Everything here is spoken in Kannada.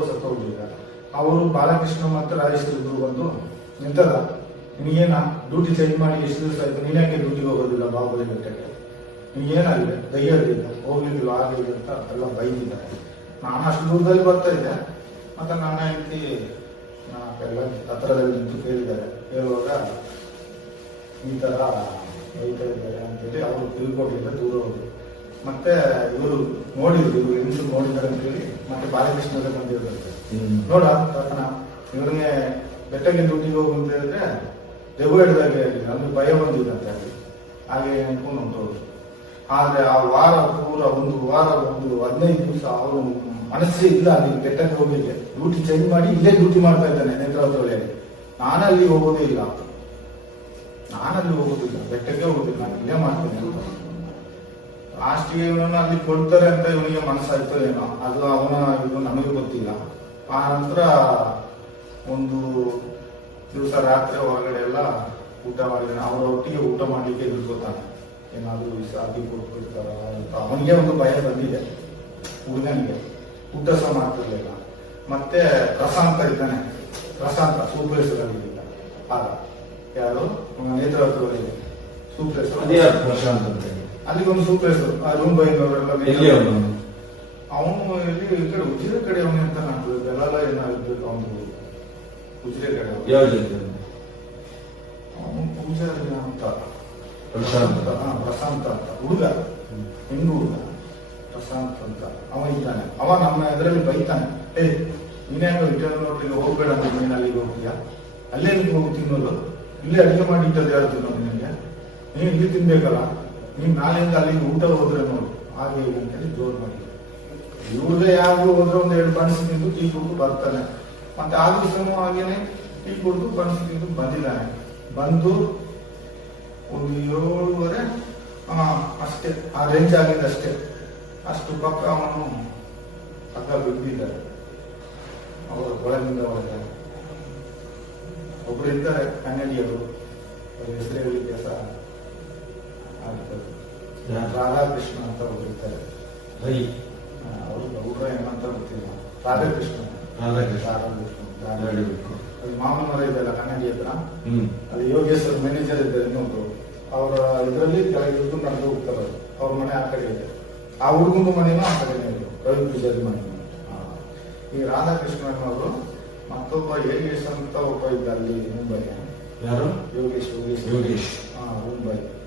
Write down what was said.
ಅವರು ಸತ್ತೋಗ್ಲಿಲ್ಲ ಅವರು ಬಾಲಕೃಷ್ಣ ಮತ್ತು ರಾಜೇಶ್ವರಿ ಇಬ್ಬರು ಬಂದು ನಿಂತದ. ನಿನಗೇನ ಡ್ಯೂಟಿ ಚೇಂಜ್ ಮಾಡಿ ಎಷ್ಟು ದಿವಸ ಆಯ್ತು? ನೀನ್ ಯಾಕೆ ಡ್ಯೂಟಿಗೆ ಹೋಗೋದಿಲ್ಲ? ಬಾಹುಬಲಿ ಗಂಟೆಗೆ ನಿಮಗೇನಾಗಿದೆ ಧೈರ್ಯದಿಂದ ಹೋಗ್ಲಿಲ್ಲ ಆಗಲಿಲ್ಲ ಅಂತ ಎಲ್ಲ ಬೈದಿದ್ದಾರೆ ನಾನು ಅಷ್ಟು ದೂರದಲ್ಲಿ ಬರ್ತಾ ಇದ್ದೆ. ಮತ್ತೆ ನನ್ನ ಹೆಂಡತಿ ಎಲ್ಲ ಹತ್ರದಲ್ಲಿ ನಿಂತು ಕೇಳಿದ್ದಾರೆ. ಹೇಳುವಾಗ ಈ ತರ ಬೈತಾ ಇದ್ದಾರೆ ಅಂತೇಳಿ ಅವರು ತಿಳ್ಕೊಂಡಿದ್ದಾರೆ, ದೂರ ಹೋದ್ರು. ಮತ್ತೆ ಇವರು ನೋಡಿದ್ರು ಇವರು ಹೆಂಗಸರು ನೋಡಿದ್ದಾರೆ ಅಂತ ಹೇಳಿ ಮತ್ತೆ ಬಾಲಕೃಷ್ಣದ ಬಂದಿರುತ್ತೆ ನೋಡ ತಾತನ ಇವ್ರನ್ನೇ ಬೆಟ್ಟಕ್ಕೆ ದುಡ್ಡಿಗೆ ಹೋಗು ಅಂತ ಹೇಳಿದ್ರೆ ದೆವ್ವ ಹಿಡ್ದಾಗೆ ಅಂದ್ರೆ ಭಯ ಬಂದಿದೆ ಅಂತ ಹೇಳಿ. ಹಾಗೆ ಅನ್ಕೊಂಡು ಆದರೆ ಆದ್ರೆ ಆ ವಾರ ಪೂರ ಒಂದು ವಾರ ಒಂದು ಹದಿನೈದು ದಿವಸ ಅವರು ಮನಸ್ಸೇ ಇಲ್ಲ ಅಲ್ಲಿ ಬೆಟ್ಟಕ್ಕೆ ಹೋಗ್ಲಿಕ್ಕೆ. ಡ್ಯೂಟಿ ಚೇಂಜ್ ಮಾಡಿ ಇಲ್ಲೇ ಡ್ಯೂಟಿ ಮಾಡ್ತಾ ಇದ್ದಾನೆ ನೇತ್ರಾವತಿಯಲ್ಲಿ ನಾನಲ್ಲಿ ಹೋಗೋದೇ ಇಲ್ಲ. ನಾನಲ್ಲಿ ಹೋಗೋದಿಲ್ಲ ಬೆಟ್ಟಕ್ಕೆ ಹೋಗೋದಿಲ್ಲ ನಾನು ಇಲ್ಲೇ ಮಾಡ್ತೇನೆ ಅಂತ. ಲಾಸ್ಟ್ಗೆ ಇವನನ್ನ ಅಲ್ಲಿ ಕೊಡ್ತಾರೆ ಅಂತ ಇವನಿಗೆ ಮನಸ್ಸಾಯ್ತು ಏನೋ, ಅದು ಅವನ, ಇದು ನಮಗೆ ಗೊತ್ತಿಲ್ಲ. ಆ ನಂತರ ಒಂದು ದಿವಸ ರಾತ್ರಿ ಹೊರಗಡೆ ಎಲ್ಲ ಊಟ ಮಾಡಿದಾನೆ. ಅವರ ಒಟ್ಟಿಗೆ ಊಟ ಮಾಡ್ಲಿಕ್ಕೆ ಎದುರ್ಕೋತಾನೆ. ಏನಾದರೂ ಸಾಕಿ ಕೊಟ್ಬಿಡ್ತಾರ ಅಂತ ಅವನಿಗೆ ಒಂದು ಭಯ ಬಂದಿದೆ. ಹುಡುಗನಿಗೆ ಊಟ ಸಹ ಮಾಡ್ತಿರ್ಲಿಲ್ಲ. ಮತ್ತೆ ಪ್ರಶಾಂತ ಇದ್ದಾನೆ. ಪ್ರಶಾಂತ ಸೂಪರ್ವೈಸರ್ ಆಗ. ಯಾರು? ನೇತ್ರಾವತಿ ಸೂಪರ್ವೈಸರ್ ಅದೇ ಪ್ರಶಾಂತ್ ಅಂತ. ಹೇಳಿ ಅಲ್ಲಿ ಒಂದು ಸೂಪರ್ವೈಸರ್ ಆ ರೂಮ್ ಬಾಯ್ ಎಲ್ಲಿ ಅವನು ಅವನು ಇಲ್ಲಿ ಈ ಕಡೆ ಉಜಿರೆ ಕಡೆ ಅವನು ಅಂತ ಕಾಣ್ತದೆ. ಬೆಲಾಲ ಏನಾಗುತ್ತೆ ಅವನು ಉಜಿರೆ ಕಡೆ ಯಾವ ಜೊತೆ ಅವನು ಪೂಜಾರಿ ಅಂತ. ಪ್ರಶಾಂತ. ಹಾ, ಪ್ರಶಾಂತ ಅಂತ. ಹುಡುಗ. ಹೆಣ್ಣು ಹುಡುಗ. ಪ್ರಶಾಂತ್ ಅಂತ. ಅವ ಇದ್ದಾನೆ. ಅವ ನಮ್ಮ ಇದರಲ್ಲಿ ಬೈತಾನೆ. ಏ ನೀನ್ಯಾಕೆ ರಿಟರ್ನ್ ನೋಟ್ರಿಗೆ ಹೋಗ್ಬೇಡ ಅಂತ ನೀನು ಅಲ್ಲಿಗೆ ಹೋಗ್ತೀಯಾ? ಅಲ್ಲೇ ನಿಂಗೆ ಹೋಗಿ ತಿನ್ನೋದು. ಇಲ್ಲೇ ಅಡುಗೆ ಮಾಡಿ ಇಟ್ಟದ್ದು ಯಾರು ತಿನ್ನೋದು ನಿನಗೆ? ನೀನು ಇಲ್ಲಿ ತಿನ್ಬೇಕಲ್ಲ? ನೀನ್ ನಾಳೆಯಿಂದ ಅಲ್ಲಿಗೆ ಊಟ ಹೋದ್ರೆ ನೋಡು. ಹಾಗೆ ಅಂತೇಳಿ ಜೋರು ಮಾಡಿ ಇವ್ರದೇ ಯಾರು ಹೋದ್ರೆ ಒಂದು ಎರಡು ಬಣ್ಣ ತಿಂದು ಟೀ ಕುಡಿದು ಬರ್ತಾನೆ. ಮತ್ತೆ ಆ ದಿವಸನೂ ಹಾಗೇನೆ ಟೀ ಕುಡಿದು ಬಣ್ಣ ತಿಂದು ಬಂದಿದ್ದಾನೆ. ಬಂದು ಒಂದು ಏಳುವರೆ ಅಷ್ಟೇ. ಆ ರೇಂಜ್ ಆಗಿದೆ ಅಷ್ಟೇ. ಅಷ್ಟು ಪಕ್ಕ ಅವನು ಹಗ್ಗ ಬಿದ್ದಿದ್ದಾರೆ ಅವರ ಒಳಗಿಂದ ಒಳಗೆ ಒಬ್ರು ಇದ್ದಾರೆ, ಕನ್ನಡಿಯರು. ಹೆಸರು ಹೇಳಿ ಸಹ ಆಗ್ತದೆ? ರಾಧಾಕೃಷ್ಣ ಅಂತ ಒಬ್ರು ಇದ್ದಾರೆ. ರೈ. ಅವರು ಗೌಡ್ರ ಏನಂತ ಗೊತ್ತಿಲ್ಲ. ರಾಧಾಕೃಷ್ಣ. ರಾಧಾಕೃಷ್ಣ. ರಾಧಾಕೃಷ್ಣ. ಅದು ಮಾಮೂಲು ಮರ ಇದೆಯಲ್ಲ ಕನ್ನಡಿ ಹತ್ರ. ಅಲ್ಲಿ ಯೋಗೇಶ್ವರ ಮ್ಯಾನೇಜರ್ ಇದ್ದಾರೆ ಇನ್ನೊಬ್ರು. ಅವರ ಇದರಲ್ಲಿ ಕೆಳಗಿದ್ದು ನಡೆದು ಹೋಗ್ತಾರೆ ಅವ್ರ. ಮನೆ ಆ ಕಡೆ ಇದೆ. ಆ ಹುಡುಗನ ಮನೆನೂ ಆ ಕಡೆ ಇದೆ. ರವಿ ಪೂಜಾರಿ ಮನೆ. ಈ ರಾಧಾಕೃಷ್ಣ ಅವರು ಮತ್ತೊಬ್ಬ ಯೋಗೇಶ್ ಅಂತ ಒಬ್ಬ ಇದ್ದ ಅಲ್ಲಿ ಮುಂಬೈ ಯಾರು? ಯೋಗೇಶ್ ಯೋಗೇಶ್. ಯೋಗೇಶ್. ಹಾ ಮುಂಬೈ.